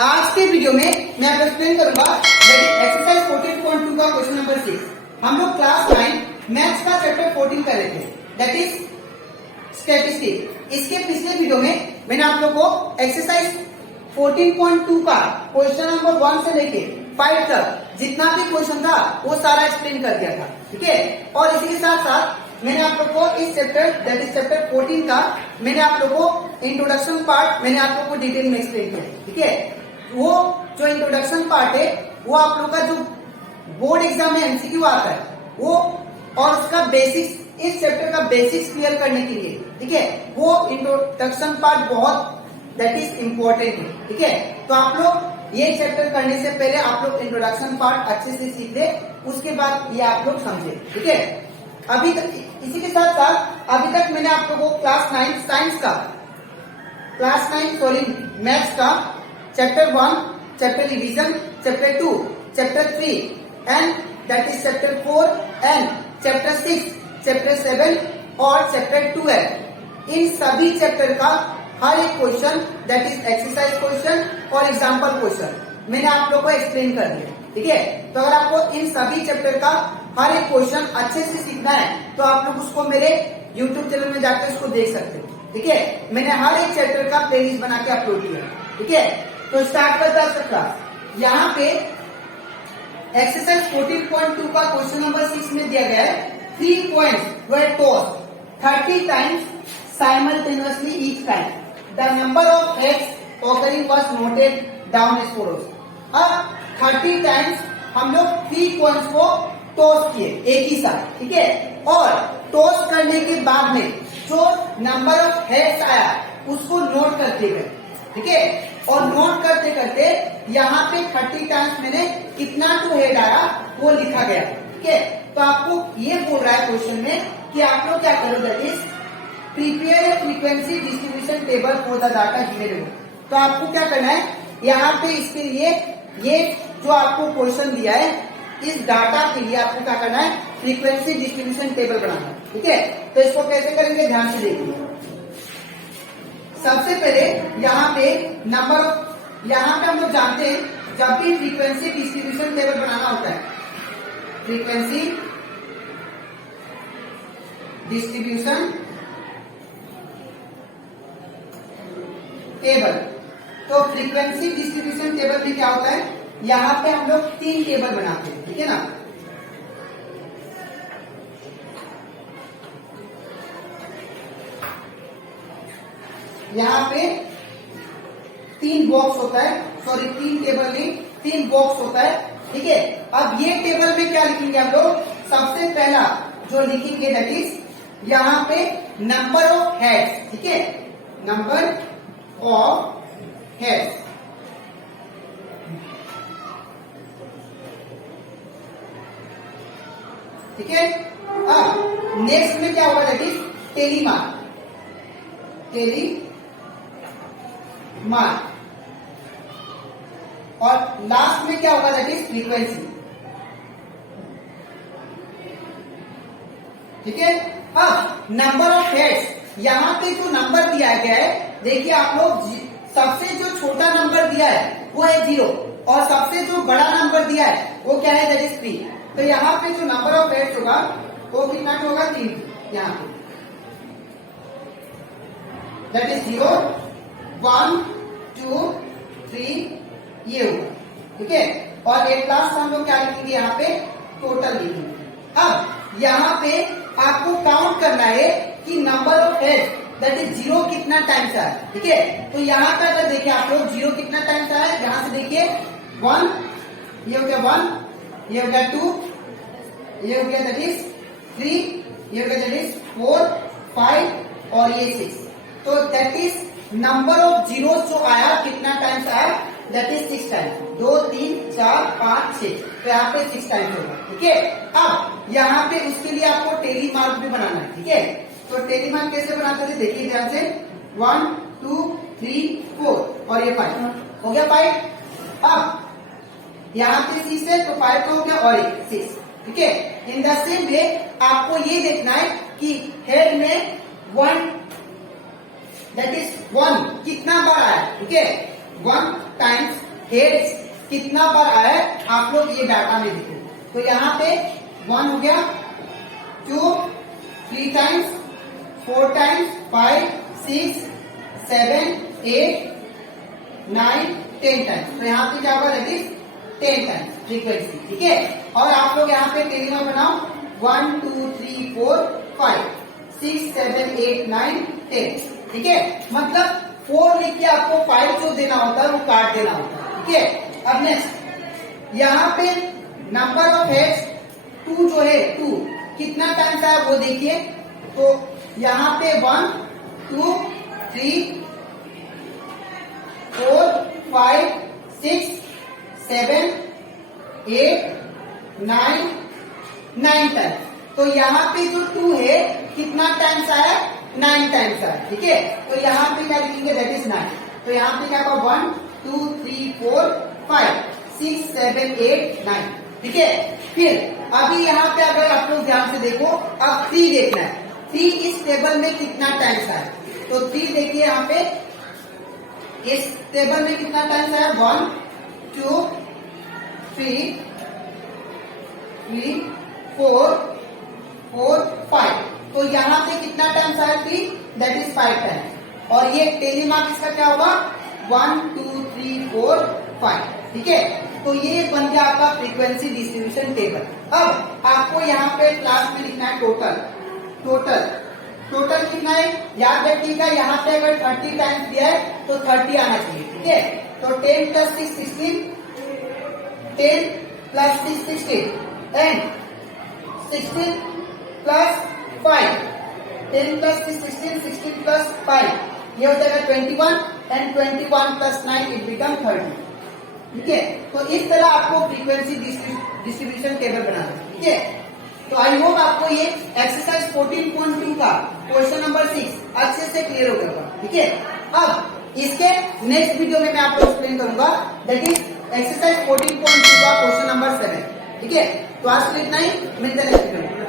आज के वीडियो में मैं आपको एक्सप्लेन करूंगा एक्सरसाइज 14.2 का क्वेश्चन नंबर 6। हम लोग क्लास 9 मैथ्स का चैप्टर 14 कर रहे थे, दैट इज स्टैटिस्टिक्स। इसके पिछले वीडियो में मैंने आप लोग को एक्सरसाइज 14.2 का क्वेश्चन नंबर 1 से लेके 5 तक जितना भी क्वेश्चन था वो सारा एक्सप्लेन कर दिया था, ठीक है। और इसी के साथ साथ मैंने आप लोग को इस चैप्टर दैट इज चैप्टर 14 का मैंने आप लोग को इंट्रोडक्शन पार्ट मैंने आप लोग को डिटेल में एक्सप्लेन किया, ठीक है। वो जो इंट्रोडक्शन पार्ट है वो आप लोग का जो बोर्ड एग्जाम में एमसीक्यू आता है वो और उसका बेसिक्स, इस चैप्टर का बेसिक्स क्लियर करने के लिए, ठीक है, वो इंट्रोडक्शन पार्ट बहुत दैट इज इम्पोर्टेंट है, ठीक है। तो आप लोग ये चैप्टर करने से पहले आप लोग इंट्रोडक्शन पार्ट अच्छे से सीख ले, उसके बाद ये आप लोग समझे, ठीक है। अभी तक इसी के साथ साथ अभी तक मैंने आप लोगों को क्लास 9 साइंस का मैथ्स का chapter 1, chapter revision, chapter 2, chapter 3 and that is chapter 4 and chapter 6, chapter 7 और चैप्टर 12, इन सभी चैप्टर का हर एक question that is exercise question और एग्जाम्पल क्वेश्चन मैंने आप लोग को एक्सप्लेन कर दिया, ठीक है। तो अगर आपको इन सभी चैप्टर का हर एक क्वेश्चन अच्छे से सीखना है तो आप लोग उसको मेरे YouTube चैनल में जाकर उसको देख सकते हो, ठीक है। मैंने हर एक चैप्टर का प्लेलिस्ट बना के अपलोड किया, ठीक है। तो स्टार्ट करता है क्लास। यहाँ पे एक्सरसाइज 14.2 का क्वेश्चन नंबर 6 में दिया गया है 3 coins were tossed 30 times simultaneously each time. The number of heads occurring was noted down as follows. अब 30 टाइम्स हम लोग 3 coins को टॉस किए एक ही साथ, ठीक है। और टॉस करने के बाद में जो नंबर ऑफ हेड्स आया उसको नोट करते गए, ठीक है। और नोट करते करते यहाँ पे 30 टाइम्स मैंने कितना टू हेड आया वो लिखा गया, ठीक है। तो आपको ये बोल रहा है क्वेश्चन में कि आप लोग क्या करो, that is prepare a frequency distribution table for the data given. तो आपको क्या करना है, यहाँ पे इसके लिए ये जो आपको क्वेश्चन दिया है इस डाटा के लिए आपको क्या करना है, फ्रीक्वेंसी डिस्ट्रीब्यूशन टेबल बनाना है, ठीक है। तो इसको कैसे करेंगे ध्यान से देखिए। सबसे पहले यहाँ पे यहाँ पे हम लोग जानते हैं जब भी फ्रीक्वेंसी डिस्ट्रीब्यूशन टेबल बनाना होता है, फ्रीक्वेंसी डिस्ट्रीब्यूशन टेबल, तो फ्रीक्वेंसी डिस्ट्रीब्यूशन टेबल में क्या होता है, यहाँ पे हम लोग 3 टेबल बनाते हैं, ठीक है ना। यहाँ पे 3 बॉक्स होता है, 3 टेबल नहीं 3 बॉक्स होता है, ठीक है। अब ये टेबल में क्या लिखेंगे हम लोग, सबसे पहला जो लिखेंगे दैट इज यहाँ पे नंबर ऑफ हेड्स, ठीक है, नंबर ऑफ हेड्स, ठीक है। अब नेक्स्ट में क्या होगा, दैट इज टेलीमार्क, और लास्ट में क्या होगा, दैट इज फ्रीक्वेंसी, ठीक है। अब नंबर ऑफ हेड्स, यहाँ पे जो नंबर दिया गया है देखिए आप लोग, सबसे जो छोटा नंबर दिया है वो है 0 और सबसे जो बड़ा नंबर दिया है वो क्या है, दैट इज 3। तो यहाँ पे जो नंबर ऑफ हेड्स होगा वो कितना होगा, 3, यहाँ पे दैट इज 0, 1, 2, 3 ये होगा, ठीक है। और एट लास्ट हम लोग क्या लिखेंगे, यहाँ पे टोटल लिखेंगे। अब यहाँ पे आपको काउंट करना है कि number of heads that is 0 कितना टाइम्स आया, ठीक है। तो यहाँ पे अगर देखिए आप लोग 0 कितना टाइम्स आया, यहाँ से देखिए 1, ये हो गया 1, ये हो गया 2, ये हो गया दैट इज 3, ये हो गया दैट इज 4, 5 और ये 6। तो that is number of zeros जो आया कितना टाइम्स आया, दैट इज 6 टाइम्स, 2, 3, 4, 5, 6, तो यहाँ पे 6 टाइम्स होगा, ठीक है। अब यहाँ पे उसके लिए आपको टेलीमार्क भी बनाना है, ठीक है। तो टेलीमार्क कैसे बनाते थे देखिए ध्यान से, 1, 2, 3, 4 और ये 5 हो गया 5। अब यहाँ पे 6 है तो 5 तो हो गया और 6, ठीक है। इन द सेम वे आपको ये देखना है कि हेड में 1 दैट इज 1 कितना बार आया, ठीक है। 1 टाइम्स हेड्स कितना बार आया आप लोग ये डाटा में देखो। तो यहाँ पे 1 हो गया, 2 3 टाइम्स, 4 टाइम्स, 5 6 7 8 9 10 टाइम्स। तो यहाँ पे क्या होगा, दैट इज 10 टाइम्स फ्रीक्वेंसी, ठीक है। और आप लोग यहाँ पे टेलीग्राम बनाओ 1 2 3 4 5 6 7 8 9 10, ठीक है। मतलब 4 लिख के आपको 5 जो देना होता है वो काट देना होता है, ठीक है। अब नेक्स्ट यहाँ पे नंबर ऑफ हेड्स 2 जो है 2 कितना टाइम्स आया वो देखिए। तो यहाँ पे 1 2 3 4 5 6 7 8 9 टाइम्स। तो यहाँ पे जो 2 है कितना टाइम्स आया, 9 टाइम्स आया, ठीक है। तो यहाँ पे क्या लिखेंगे, दैट इज 9। तो यहाँ पे क्या होगा 1 2 3 4 5 6 7 8 9, ठीक है। फिर अभी यहाँ पे अगर आप लोग ध्यान से देखो, अब 3 देखना है, 3 इस टेबल में कितना टाइम्स आया। तो 3 देखिए यहाँ पे इस टेबल में कितना टाइम्स आया, 1 2 3 4 5। तो यहाँ पे कितना टाइम्स आया 3, दैट इज 5 टाइम्स। और ये टेलीमार्क इसका क्या होगा 1 2 3 4 5, ठीक है। तो ये बन गया आपका फ्रीक्वेंसी डिस्ट्रीब्यूशन टेबल। अब आपको यहाँ पे क्लास में लिखना है टोटल कितना है, याद रखिएगा। यहाँ पे अगर 30 टाइम्स दिया है तो 30 आना चाहिए, ठीक है। तो 10 + 6 16, 10 + 6 16 एंड 16 + 5, 10 + 6 16, 16 + 5 ये हो जाएगा 21 एंड 21 + 9 इट बिकम 30, ठीक है। तो इस तरह आपको फ्रीक्वेंसी डिस्ट्रीब्यूशन टेबल बनाना है, ठीक है। तो आई होप आपको ये एक्सरसाइज 14.2 का क्वेश्चन नंबर 6 अच्छे से क्लियर हो गया होगा, ठीक है। अब इसके नेक्स्ट वीडियो में मैं आपको एक्सप्लेन करूंगा, दैट इज एक्सरसाइज 14.2 का क्वेश्चन नंबर 7, ठीक है। तो आज के लिए इतना ही, मिलते हैं नेक्स्ट वीडियो में।